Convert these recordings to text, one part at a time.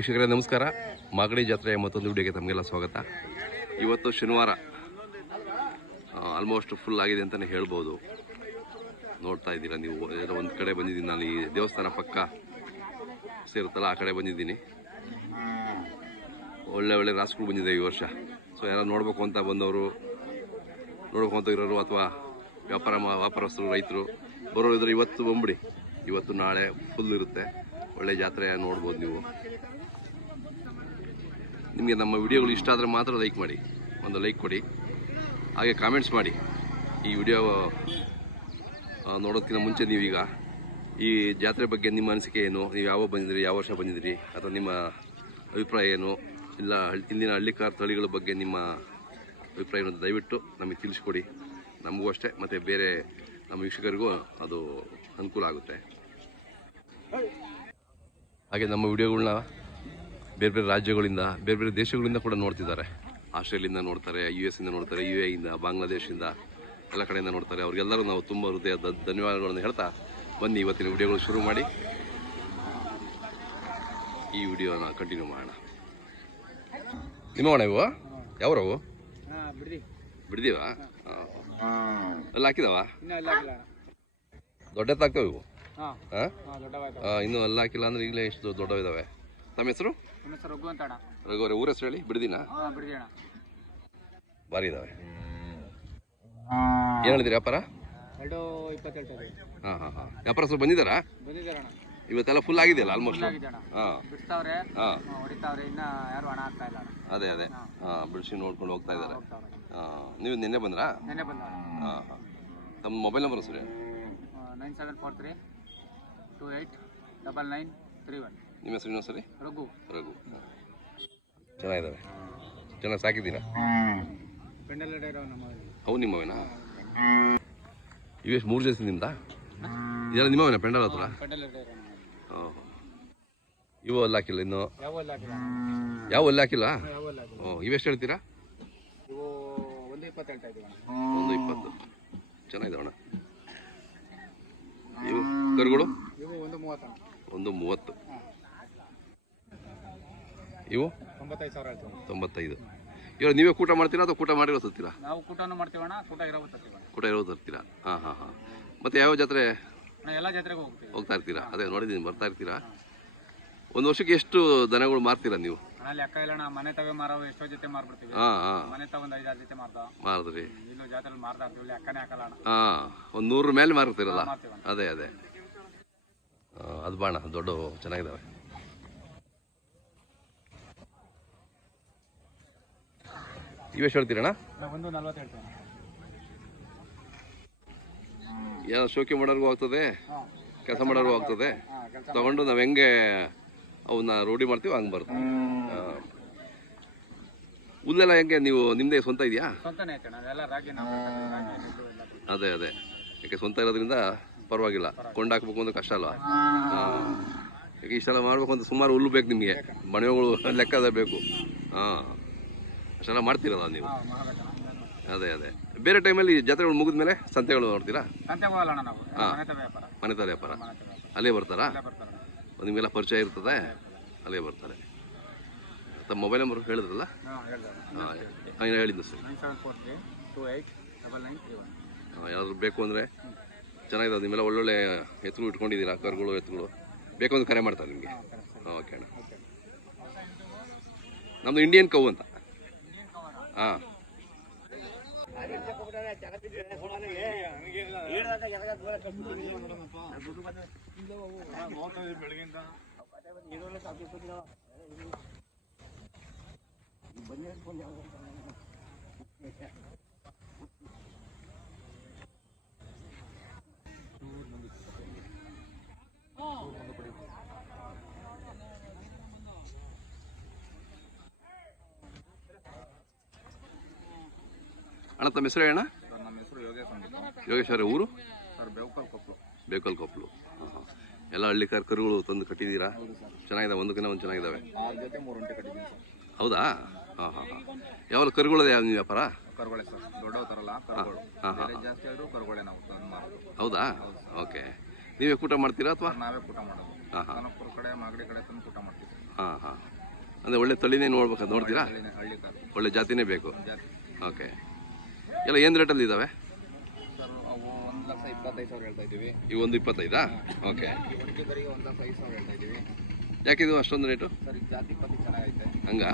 ವೀಕ್ಷಕರೇ ನಮಸ್ಕಾರ. ಮಾಗಡಿ ಜಾತ್ರೆಯ ಮತ್ತೊಂದು ವಿಡಿಯೋಗೆ ತಮಗೆಲ್ಲ ಸ್ವಾಗತ. ಇವತ್ತು ಶನಿವಾರ, ಆಲ್ಮೋಸ್ಟ್ ಫುಲ್ ಆಗಿದೆ ಅಂತಲೇ ಹೇಳ್ಬೋದು. ನೋಡ್ತಾ ಇದ್ದೀರಾ ನೀವು, ಏನೋ ಒಂದು ಕಡೆ ಬಂದಿದ್ದೀನಿ ನಾನು. ಈ ದೇವಸ್ಥಾನ ಪಕ್ಕ ಸೇರುತ್ತಲ್ಲ, ಆ ಕಡೆ ಬಂದಿದ್ದೀನಿ. ಒಳ್ಳೆ ಒಳ್ಳೆ ರಾಸುಗಳು ಬಂದಿದೆ ಈ ವರ್ಷ. ಸೊ ಯಾರು ನೋಡಬೇಕು ಅಂತ ಬಂದವರು, ನೋಡ್ಬೇಕು ಅಂತ ಇರೋರು, ಅಥವಾ ವ್ಯಾಪಾರಸ್ಥರು, ರೈತರು ಬರೋರು ಇದ್ರೆ ಇವತ್ತು ಬಂದ್ಬಿಡಿ. ಇವತ್ತು ನಾಳೆ ಫುಲ್ ಇರುತ್ತೆ. ಒಳ್ಳೆ ಜಾತ್ರೆ ನೋಡ್ಬೋದು ನೀವು. ನಿಮಗೆ ನಮ್ಮ ವಿಡಿಯೋಗಳು ಇಷ್ಟ ಆದರೆ ಮಾತ್ರ ಲೈಕ್ ಮಾಡಿ, ಒಂದು ಲೈಕ್ ಕೊಡಿ, ಹಾಗೆ ಕಾಮೆಂಟ್ಸ್ ಮಾಡಿ. ಈ ವಿಡಿಯೋ ನೋಡೋದಕ್ಕಿಂತ ಮುಂಚೆ ನೀವೀಗ ಈ ಜಾತ್ರೆ ಬಗ್ಗೆ ನಿಮ್ಮ ಅನಿಸಿಕೆ ಏನು, ನೀವು ಯಾವಾಗ ಬಂದಿದ್ದೀರಿ, ಯಾವ ವರ್ಷ ಬಂದಿದ್ದೀರಿ, ಅಥವಾ ನಿಮ್ಮ ಅಭಿಪ್ರಾಯ ಏನು, ಇಲ್ಲ ಇಲ್ಲಿನ ಹಳ್ಳಿಕಾರ ತಳಿಗಳ ಬಗ್ಗೆ ನಿಮ್ಮ ಅಭಿಪ್ರಾಯ ಏನು ದಯವಿಟ್ಟು ನಮಗೆ ತಿಳಿಸ್ಕೊಡಿ. ನಮಗೂ ಅಷ್ಟೇ, ಮತ್ತು ಬೇರೆ ನಮ್ಮ ವೀಕ್ಷಕರಿಗೂ ಅದು ಅನುಕೂಲ ಆಗುತ್ತೆ. ಹಾಗೆ ನಮ್ಮ ವಿಡಿಯೋಗಳನ್ನ ಬೇರೆ ಬೇರೆ ರಾಜ್ಯಗಳಿಂದ, ಬೇರೆ ಬೇರೆ ದೇಶಗಳಿಂದ ಕೂಡ ನೋಡ್ತಿದ್ದಾರೆ. ಆಸ್ಟ್ರೇಲಿಯಿಂದ ನೋಡ್ತಾರೆ, US ಇಂದ ನೋಡ್ತಾರೆ, UAE ಇಂದ, ಬಾಂಗ್ಲಾದೇಶಿಂದ, ಎಲ್ಲ ಕಡೆಯಿಂದ ನೋಡ್ತಾರೆ. ಅವ್ರಿಗೆಲ್ಲರೂ ನಾವು ತುಂಬ ಹೃದಯದ ಧನ್ಯವಾದಗಳನ್ನು ಹೇಳ್ತಾ ಬನ್ನಿ ಇವತ್ತಿನ ವಿಡಿಯೋಗಳು ಶುರು ಮಾಡಿ ಈ ವಿಡಿಯೋನ ಕಂಟಿನ್ಯೂ ಮಾಡೋಣ. ನಿಮ್ಮವಣ ಇವು ಯಾವ್ರವು? ಬಿಡ್ದೀವಾ? ಎಲ್ಲ ಹಾಕಿದವ? ದೊಡ್ಡತ್ತಾಗ್ತವೆ ಇವು? ಇನ್ನೂ ಎಲ್ಲ ಹಾಕಿಲ್ಲ ಅಂದ್ರೆ ಈಗಲೇ ಎಷ್ಟು ದೊಡ್ಡವಿದಾವೆ. ತಮ್ಮ ಹೆಸರು? ರಘುವರೆ. ಊರ ಹೆಸರು ಹೇಳಿ. ಬಿಡ್ದಿನ? ಭಾರಿ ಇದಾವೆ. ಏನು ಹೇಳಿದ್ರಿ ವ್ಯಾಪಾರ? ವ್ಯಾಪಾರಸ್ಥರು ಬಂದಿದ್ದಾರಾ? ಇವತ್ತೆಲ್ಲ ಫುಲ್ ಆಗಿದೆಯಲ್ಲ ಆಲ್ಮೋಸ್ಟ್? ಅದೇ ಬಿಡಿಸಿ ನೋಡ್ಕೊಂಡು ಹೋಗ್ತಾ ಇದ್ದಾರೆ. ನೀವು ನಿನ್ನೆ ಬಂದ್ರಾ? ತಮ್ಮ ಮೊಬೈಲ್ ನಂಬರ್ ಸರಿ? 9743289931. ನಿಮ್ಮ ಹೆಸರು ಇನ್ನೊಂದು ಸರಿ? ರಘು. ಚೆನ್ನಾಗಿದ್ದಾವೆ, ಚೆನ್ನಾಗಿ ಸಾಕಿದ್ದೀರಾ? ಅವು ನಿಮ್ಮವೇನಾ? ಇವೆಷ್ಟು 3 ದಿವಸದಿಂದ ಇದೆಲ್ಲ ನಿಮ್ಮವೇನಾ ಪೆಂಡಲ್ ಹತ್ರ? ಇವು ಅಲ್ಲಿ ಹಾಕಿಲ್ಲ ಇನ್ನು? ಯಾವ ಅಲ್ಲಿ ಹಾಕಿಲ್ಲ? ಇವೆಷ್ಟು ಹೇಳ್ತೀರಾ? 120. ಚೆನ್ನಾಗಿದ್ದಾವಣ್ಣ. ಇವು ಕರುಗಳು? 130. ಇವು 95. ಇವಾಗ ನೀವೇ ಕೂಟ ಮಾಡ್ತೀರಾ ಅಥವಾ ಕೂಟ ಮಾಡಿರೋ ತರ್ತೀರಾ? ನಾವು ಕೂಟನೂ ಮಾಡ್ತೀವಣ್ಣ, ಕೂಟ ಇರೋ ತರ್ತೀರಾ? ಮತ್ತೆ ಯಾವ ಜಾತ್ರೆ? ಎಲ್ಲ ಜಾತ್ರೆಗೆ ಹೋಗ್ತಾ ಇರ್ತೀರಾ? ಅದೇ ನೋಡಿದ್ದೀನಿ, ಬರ್ತಾ ಇರ್ತೀರಾ. ಒಂದು ವರ್ಷಕ್ಕೆ ಎಷ್ಟು ದನಗಳು ಮಾರ್ತೀರಾ ನೀವು? ಲೆಕ್ಕ ಇಲ್ಲ, ಮನೆ ತವೆ ಮಾರವು ಎಷ್ಟೋ ಜೊತೆ ಮಾರ್ಬಿಡ್ತೀವಿ. ಮನೆ ತವ ಒಂದು 5-6 ಜೊತೆ ಮಾರಿದ್ರಿ? ಇಲ್ಲೂ ಜಾತ್ರೆ ಮಾರ್ತಾ ಇರ್ತೀವಿ, ಲೆಕ್ಕನೇ ಹಾಕಲ್ಲ. ಒಂದು 100 ಮೇಲೆ ಮಾರ್ತೀರಲ್ಲ? ಅದೇ ಅದು ಬಾಣ ದೊಡ್ಡ ಚೆನ್ನಾಗಿದ್ದಾವೆ. ಇವೆಷ್ಟು ಹೇಳ್ತೀರಣ್ಣ? 140 ಹೇಳ್ತೇನೆ. ಏನೋ ಶೋಕಿ ಮಾಡೋರ್ಗೂ ಆಗ್ತದೆ, ಕೆಲಸ ಮಾಡೋರ್ಗೂ ಆಗ್ತದೆ. ತಗೊಂಡು ನಾವು ಹೆಂಗೆ ಅವನ್ನ ರೂಢಿ ಮಾಡ್ತೀವಿ ಹಂಗೆ ಬರ್ತದೆ. ಹುಲ್ಲೆಲ್ಲ ಹೆಂಗೆ ನೀವು ನಿಮ್ಮದೇ ಸ್ವಂತ ಇದೆಯಾ? ಅದೇ ಯಾಕೆ ಸ್ವಂತ ಇರೋದ್ರಿಂದ ಪರವಾಗಿಲ್ಲ. ಕೊಂಡಾಕ್ಬೇಕು ಅಂದ್ರೆ ಕಷ್ಟ ಅಲ್ವಾ? ಯಾಕೆ ಇಷ್ಟೆಲ್ಲ ಮಾಡ್ಬೇಕು ಅಂತ ಸುಮಾರು ಹುಲ್ಲು ಬೇಕು ನಿಮಗೆ, ಮನೆಗಳು ಲೆಕ್ಕದ ಬೇಕು. ಅಷ್ಟೆಲ್ಲ ಮಾಡ್ತೀರಲ್ಲ ನೀವು? ಅದೇ ಬೇರೆ ಟೈಮಲ್ಲಿ ಜಾತ್ರೆಗಳು ಮುಗಿದ್ಮೇಲೆ ಸಂತೆಗಳು ನೋಡ್ತೀರಾ? ಮನೆ ತರ ವ್ಯಾಪಾರ ಅಲ್ಲೇ ಬರ್ತಾರಾ? ನಿಮಗೆಲ್ಲ ಪರಿಚಯ ಇರ್ತದೆ, ಅಲ್ಲೇ ಬರ್ತಾರೆ. ತಮ್ಮ ಮೊಬೈಲ್ ನಂಬರ್ ಹೇಳಿದ್ರಲ್ಲ? ಹೇಳಿದ್ದು ಸರ್. ಯಾರಾದ್ರು ಬೇಕು ಅಂದರೆ ಚೆನ್ನಾಗಿದ್ದಾವೆ. ನಿಮ್ಮೆಲ್ಲ ಒಳ್ಳೊಳ್ಳೆ ಎತ್ತುಗಳು ಇಟ್ಕೊಂಡಿದ್ದೀರಾ, ಕರುಗಳು, ಎತ್ತುಗಳು ಬೇಕು ಅಂದ್ರೆ ಕರೆ ಮಾಡ್ತಾರೆ ನಿಮಗೆ. ಓಕೆ ಅಣ್ಣ. ನಮ್ಮದು ಇಂಡಿಯನ್ ಕೌ ಅಂತ. ಅಣ್ಣ ತಮ್ಮ ಹೆಸರು ಅಣ್ಣ? ನಮ್ಮ ಹೆಸರು ಯೋಗೇಶ್ ಅವರೇ. ಊರು? ಬೇಕಲ್ ಕೊಪ್ಪಲು. ಎಲ್ಲ ಹಳ್ಳಿಕಾರ ಕರುಗಳು ತಂದು ಕಟ್ಟಿದ್ದೀರಾ? ಚೆನ್ನಾಗಿದ್ದಾವೆ, ಒಂದಕ್ಕಿಂತ ಒಂದು ಚೆನ್ನಾಗಿದ್ದಾವೆ. ಹೌದಾ? ಯಾವ ಕರುಗಳದೇ ಯಾವ ವ್ಯಾಪಾರ? ಹೌದಾ? ಓಕೆ. ನೀವೇ ಕೂಟ ಮಾಡ್ತೀರಾ ಅಥವಾ? ನಾವೇ ಕೂಟ ಮಾಡೋದು. ಹಾಂ ಹಾಂ ಕನಕಪುರ ಕಡೆ ಮಾಗಡಿ ಕಡೆ ತಂದು ಊಟ ಮಾಡ್ತೀವಿ. ಹಾಂ ಹಾಂ ಅಂದರೆ ಒಳ್ಳೆ ತಳಿನೇ ನೋಡ್ತೀರಾ? ಹಳ್ಳಿ ಕಾರ್ ಒಳ್ಳೆ ಜಾತಿನೇ ಬೇಕು. ಜಾತಿ. ಓಕೆ. ಎಲ್ಲ ಏನು ರೇಟಲ್ಲಿ ಇದ್ದಾವೆ ಸರ್ ಅವು 1,25,000 ಹೇಳ್ತಾ ಇದ್ದೀವಿ. ಇವು 1,25,000? ಓಕೆ. ಈ ಒಂಟಿ ಕರಿಗೆ 1,05,000 ಹೇಳ್ತಾ ಇದ್ದೀವಿ. ಯಾಕಿದು ಅಷ್ಟೊಂದು ರೇಟು? ಸರ್ ಈಗ ಜಾತಿ ಪತಿ ಚೆನ್ನಾಗೈತೆ, ಹಂಗಾ?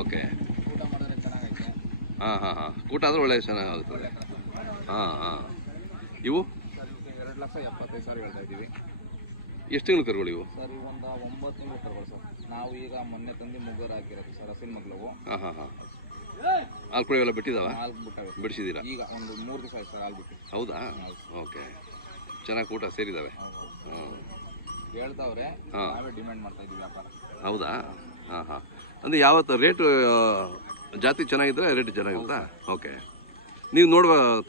ಓಕೆ. ಊಟ ಮಾಡಿದ್ರೆ ಚೆನ್ನಾಗೈತೆ. ಹಾಂ ಹಾಂ ಹಾಂ, ಕೂಟ ಆದರೆ ಒಳ್ಳೆ ಚೆನ್ನಾಗಾಗುತ್ತದೆ. ಹಾಂ ಹಾಂ. ಇವು ಸರ್ ಇವಕ್ಕೆ 2,75,000 ಹೇಳ್ತಾ ಇದ್ದೀವಿ. ಎಷ್ಟು ತಿಂಗಳು ಕರುಗಳು ಇವು? ಸರ್ ಇವು ಒಂದು 9 ತಿಂಗಳು ಕರುಗಳು ಸರ್. ನಾವು ಈಗ ಮೊನ್ನೆ ತಂದು ಮುಗ್ಗರು ಹಾಕಿರೋದು ಸರ್, ಹಸಿನ ಮಗ್ಲವು. ಹಾಂ ಹಾಂ ಹಾಂ. ಹಾಲು ಕುಡಿಯೆಲ್ಲ ಬಿಟ್ಟಿದ್ದಾವ? ಹಾಲು ಬಿಟ್ಟವೆ. ಬಿಡಿಸಿದ್ದೀರಾ? ಈಗ ಒಂದು 3 ದಿವಸ ಆಯ್ತು ಸರ್ ಹಾಲು ಬಿಟ್ಟು. ಹೌದಾ? ಓಕೆ. ಚೆನ್ನಾಗಿ ಊಟ ಸೇರಿದ್ದಾವೆ? ಹಾಂ. ಹೇಳ್ತಾವ್ರೆ, ಹಾಂ. ನಾವೇ ಡಿಮ್ಯಾಂಡ್ ಮಾಡ್ತಾ ಇದ್ದೀವಿ ವ್ಯಾಪಾರ. ಹೌದಾ? ಹಾಂ ಹಾಂ. ಅಂದರೆ ಯಾವತ್ತು ರೇಟು ಜಾತಿ ಚೆನ್ನಾಗಿದ್ದರೆ ರೇಟ್ ಚೆನ್ನಾಗಿರುತ್ತಾ? ಓಕೆ. ನೀವು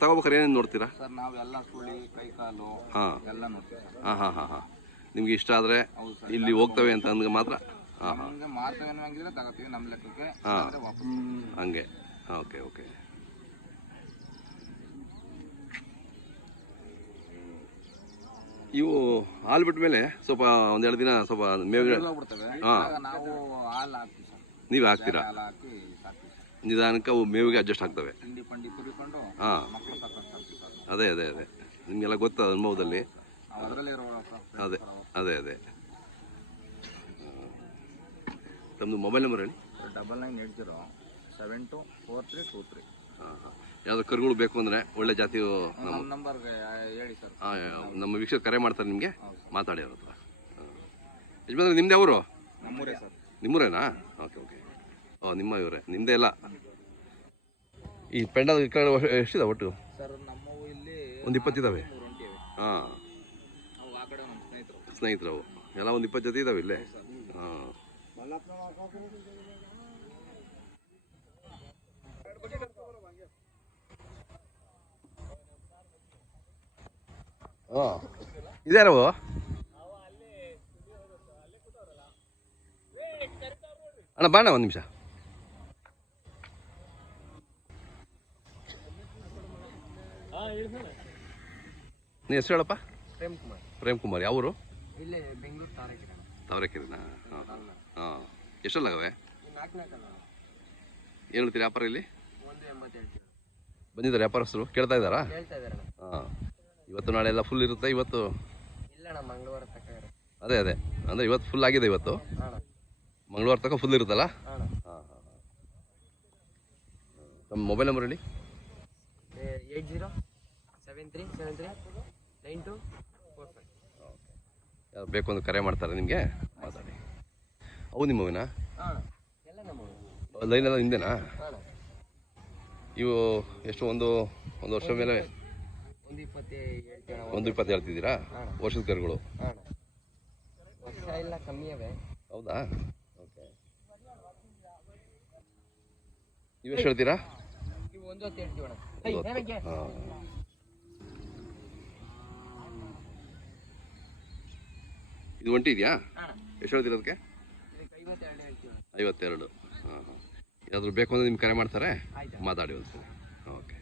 ತಗೋಬೇಕಾರೆ ಏನೇನು ನೋಡ್ತೀರಾ? ಸರ್ ನಾವೆಲ್ಲ ಸುಳಿ ಕೈ ಕಾಲು ಹಾಂ ಎಲ್ಲ ನೋಡ್ತೀವಿ ಸರ್. ಹಾಂ ಹಾಂ ಹಾಂ ಹಾಂ. ನಿಮ್ಗೆ ಇಷ್ಟ ಆದರೆ ಹೌದು ಸರ್. ಇಲ್ಲಿ ಹೋಗ್ತವೆ ಅಂತ ಅಂದಾಗ ಮಾತ್ರ? ಹಾಂ ಹಾಂ. ನಮಗೆ ಮಾರ್ತವೆ ಅನ್ನೋಂಗಿದ್ರೆ ತಗೋತೀವಿ ನಮ್ಮ ಲೆಕ್ಕಕ್ಕೆ. ಹಾಂ. ಅಂದ್ರೆ ವಾಪಸ್ ಹಂಗೆ. Okay okay. ಇವು ಹಾಲು ಬಿಟ್ಟ ಮೇಲೆ ಸ್ವಲ್ಪ ಒಂದೆರಡು ದಿನ ಸ್ವಲ್ಪ ಮೇವು ಹೋಗ್ಬಿಡ್ತವೆ. ಹಾಂ. ಆಗ ನಾವು ಹಾಲು ಹಾಕ್ತೀವಿ ಸರ್. ನೀವು ಹಾಕ್ತೀರಾ? ಹಾಲು ಹಾಕಿ ಸಾಕ್ತೀವಿ ಸರ್. ನಿಧಾನಕ್ಕೆ ಅವು ಮೇವಿಗೆ ಅಡ್ಜಸ್ಟ್ ಆಗ್ತವೆ. ತಿಂಡಿ ಪಂಡಿ ಕುರಿಕೊಂಡು ಹಾಂ. ಮಕ್ಕಳು ಸಾಕ್ತೀವಿ ಸರ್. ಅದೇ ಅದೇ ಅದೇ ನಿಮಗೆಲ್ಲ ಗೊತ್ತ ಅನುಭವದಲ್ಲಿ. ಅದರಲ್ಲೇ ಇರೋ ಅದೇ ಅದೇ ಅದೇ. ತಮ್ಮದು ಮೊಬೈಲ್ ನಂಬರ್ ಹೇಳಿ. 9980724323. ಹಾಂ ಹಾಂ. ಯಾವ್ದು ಕರುಗಳು ಬೇಕು ಅಂದರೆ ಒಳ್ಳೆ ಜಾತಿ ನಮ್ಮ ನಂಬರ್ಗೆ ಹೇಳಿ ಸರ್. ನಮ್ಮ ವೀಕ್ಷಕ ಕರೆ ಮಾಡ್ತಾರೆ ನಿಮಗೆ, ಮಾತಾಡಿ ಅವ್ರ ಹತ್ರ. ಯಜಮಾನ್ರೆ ನಿಮ್ದು ಯಾವರು? ನಮ್ಮೂರೇ ಸರ್. ನಿಮ್ಮೂರೇನಾ? Okay okay. ನಿಮ್ಮ ಇವರೇ, ನಿಮ್ಮದೇ ಎಲ್ಲ. ಈ ಪೆಂಡಲ್ ಎಷ್ಟಿದೆ ಒಟ್ಟು? ಸರ್ ನಮ್ಮವು ಇಲ್ಲಿ ಒಂದು 20 ಇದ್ದಾವೆ. ಒಂಟಿ ಇವೆ. ಹಾಂ. ಅವು ಆ ಕಡೆ ನಮ್ಮ ಸ್ನೇಹಿತರು ಅವು ಎಲ್ಲ ಒಂದು 20 ಜೊತೆ ಇದ್ದಾವೆ ಇಲ್ಲೇ. ಹಾಂ. ಹಾಂ. ಇದ್ಯಾರವು? ಅಣ್ಣ ಬಾಣ ಒಂದು ನಿಮಿಷ. ನೀ ಹೆಸರು ಹೇಳಪ್ಪ. ಪ್ರೇಮ್ ಕುಮಾರ್. ಯಾವೂರು? ಇಲ್ಲೇ ಬೆಂಗಳೂರು ತಾವರೆಕೆರೆನಾ? ಹಾಂ ಹಾಂ. ಎಷ್ಟಲ್ಲಾಗವೆ? ಏನು ಹೇಳ್ತೀರಿ ವ್ಯಾಪಾರ ಇಲ್ಲಿ? ಬಂದಿದ್ದಾರೆ ವ್ಯಾಪಾರಸ್ಥರು ಕೇಳ್ತಾ ಇದ್ದಾರಾ? ಹಾಂ. ಇವತ್ತು ನಾಳೆ ಎಲ್ಲ ಫುಲ್ ಇರುತ್ತೆ ಇವತ್ತು? ಅದೇ ಅದೇ ಅಂದರೆ ಇವತ್ತು ಫುಲ್ ಆಗಿದೆ. ಇವತ್ತು ಮಂಗಳವಾರ ತನಕ ಫುಲ್ ಇರುತ್ತಲ್ಲ? ಹಾಂ ಹಾಂ ಹಾಂ. ನಮ್ಮ ಮೊಬೈಲ್ ನಂಬರ್ ಹೇಳಿ. 8073739245. ಯಾರು ಬೇಕು ಅಂತ ಕರೆ ಮಾಡ್ತಾರೆ ನಿಮಗೆ, ಮಾತಾಡಿ. ಅವು ನಿಮ್ಮವಿನಾ? ಲೈನೆಲ್ಲ ಹಿಂದೆನಾ? ಇವು ಎಷ್ಟು ಒಂದು ವರ್ಷ ಮೇಲೆ? 120 ಹೇಳ್ತಿದ್ದೀರಾ? ವರ್ಷದ ಕರುಗಳು? ವರ್ಷ ಇಲ್ಲ, ಕಮ್ಮಿ ಅವೆ. ಹೌದಾ? ಓಕೆ. ನೀವೆಷ್ಟು ಹೇಳ್ತೀರಾ? ಇವು 1 ಹೊತ್ತು ಹೇಳ್ತೀವಣ್ಣ. ಹಾಂ. ಇದು ಒಂಟಿ ಇದೆಯಾ? ಎಷ್ಟು ಹೇಳ್ತೀರ ಅದಕ್ಕೆ? 52. ಹಾಂ ಹಾಂ. ಯಾವ್ದಾದ್ರು ಬೇಕು ಅಂದರೆ ನಿಮ್ಗೆ ಕರೆ ಮಾಡ್ತಾರೆ, ಮಾತಾಡಿ ಒಂದ್ಸರಿ. ಓಕೆ.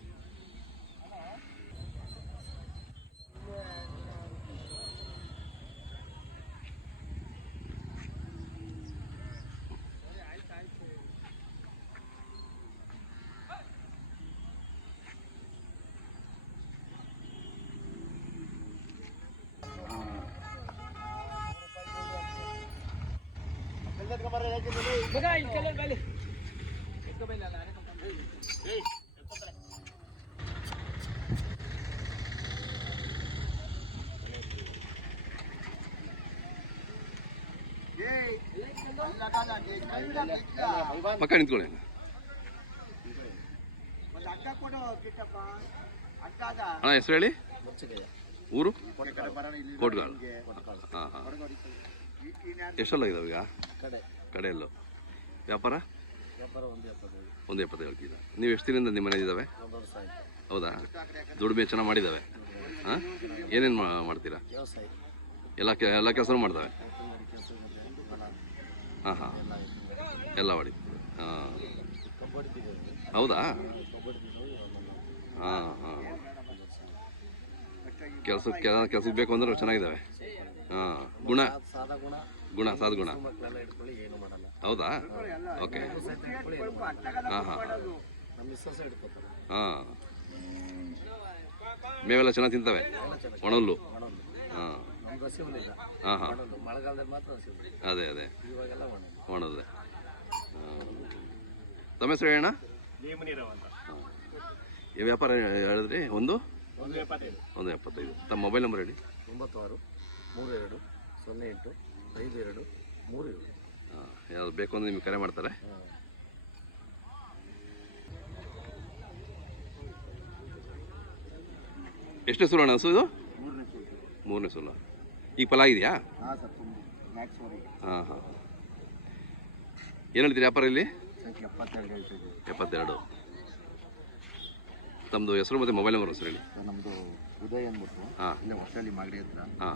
ಪಕ್ಕ ನಿಂತ್ಕೊಳ್ಳಿ. ಅಣ್ಣ ಹೆಸರು ಹೇಳಿ. ಊರು? ಕೋಟ್ಗಾಳು. ಹಾಂ ಹಾಂ. ಎಷ್ಟೆಲ್ಲ ಇದಾವೆ ಈಗ? ಕಡೆಯಲ್ಲೂ ವ್ಯಾಪಾರ? 170 ಹೇಳ್ತಿದ್ದ. ನೀವು ಎಷ್ಟು ದಿನದಿಂದ ನಿಮ್ಮ ಮನೆ ಇದ್ದಾವೆ? ಹೌದಾ? ದುಡಿಮೆ ಚೆನ್ನಾಗಿ ಮಾಡಿದ್ದಾವೆ? ಹಾಂ. ಏನೇನು ಮಾಡ್ತೀರಾ? ಎಲ್ಲ ಕೆಲಸನೂ ಮಾಡ್ತವೆ? ಹಾಂ ಹಾಂ. ಎಲ್ಲ ಮಾಡಿ. ಹಾಂ. ಹೌದಾ? ಹಾಂ ಹಾಂ. ಕೆಲ್ಸಕ್ಕೆ ಬೇಕು ಅಂದ್ರೆ ಚೆನ್ನಾಗಿದ್ದಾವೆ. ಹಾಂ ಗುಣ ಸಾದಾ ಗುಣ ಗುಣ ಸಾಧು ಗುಣ ಮಕ್ಕಳೆಲ್ಲ ಇಟ್ಕೊಳ್ಳಿ ಏನು ಮಾಡಲ್ಲ. ಹೌದಾ ಓಕೆ ಇಟ್ಕೊಳ್ಳಿ ಏನು ಮಾಡಲ್ಲ. ಹಾಂ ಹಾಂ ನಮ್ಮ ಮಿಸ್ಸಸ್ ಹಿಡ್ಕೊತಾರೆ. ಹಾಂ ಮೇವೆಲ್ಲ ಚೆನ್ನಾಗಿ ತಿಂತವೆ ಒಣಲ್ಲು ಒಣಲು ಹಾಂ ನಮ್ದು ಹಸಿ ಹುಲ್ಲಿಲ್ಲ. ಹಾಂ ಹಾಂ ಒಣಲು ಮಳೆಗಾಲದಲ್ಲಿ ಮಾತ್ರ ಹಸಿ ಹುಲ್ಲು. ಅದೇ ಅದೇ ಇವಾಗೆಲ್ಲ ಒಣಲು. ಒಣದೆ ತಮ್ಮ ಹೆಸರು ಹೇಳೋಣ ಈ ವ್ಯಾಪಾರ ಹೇಳಿದ್ರಿ ಒಂದು 175 ತಮ್ಮ ಮೊಬೈಲ್ ನಂಬರ್ ಹೇಳಿ 96 32 08 52 37. ಹಾಂ ಯಾವ್ದು ಬೇಕು ಅಂದ್ರೆ ನಿಮ್ಗೆ ಕರೆ ಮಾಡ್ತಾರೆ. ಎಷ್ಟನೇ ಸೂಲು ಅಣ್ಣ ಹಸು ಇದು? ಮೂರನೇ ಸೂಲು. ಈಗ ಫಲ ಇದೆಯಾ? ಹಾಂ ಸರ್ ತುಂಬ ಮ್ಯಾಕ್ಸ್ವರೆಗೆ ಹಾಂ ಹಾಂ ಏನು ಹೇಳ್ತೀರಿ ವ್ಯಾಪಾರ ಇಲ್ಲಿ? 72 ಹೇಳ್ತಿದ್ದೀವಿ. 72. ತಮ್ಮದು ಹೆಸರು ಮತ್ತು ಮೊಬೈಲ್ ನಂಬರ್ ಹೆಸರು ಹೇಳಿ. ಸರ್ ನಮ್ಮದು ಉದಯ್ ಅಂದ್ಬಿಟ್ಟು ಹಾಂ ಇಲ್ಲೇ ಹೊಸಳ್ಳಿ ಮಾಗಡಿ ಹತ್ರ. ಹಾಂ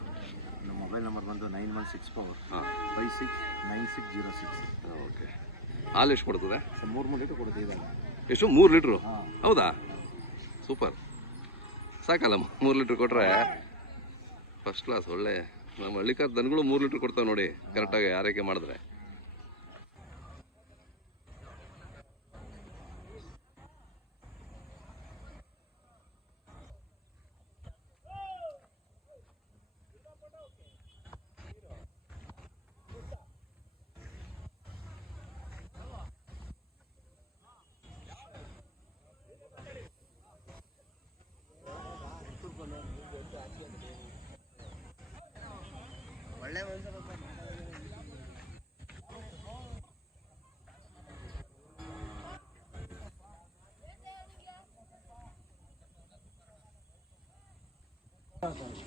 ನಮ್ಮ ಮೊಬೈಲ್ ನಂಬರ್ ಬಂದು 9164 ಹಾಂ 569606. ಓಕೆ. ಹಾಲು ಎಷ್ಟು ಕೊಡ್ತದೆ? ಸರ್ 3 ಲೀಟ್ರ್ ಕೊಡ್ತೀವಿ ಇವಾಗ. ಎಷ್ಟು? 3 ಲೀಟ್ರು? ಹಾಂ ಹೌದಾ ಸೂಪರ್ ಸಾಕಲ್ಲ 3 ಲೀಟ್ರ್ ಕೊಟ್ಟರೆ ಫಸ್ಟ್ ಕ್ಲಾಸ್. ಒಳ್ಳೆ ನಮ್ಮ ಹಳ್ಳಿಕಾರ್ ದನಗಳು 3 ಲೀಟ್ರ್ ಕೊಡ್ತಾವೆ ನೋಡಿ ಕರೆಕ್ಟಾಗಿ ಆರೈಕೆ ಮಾಡಿದ್ರೆ. ಒಳ್ಳೆ ಮನುಷ್ಯರು ಸರ್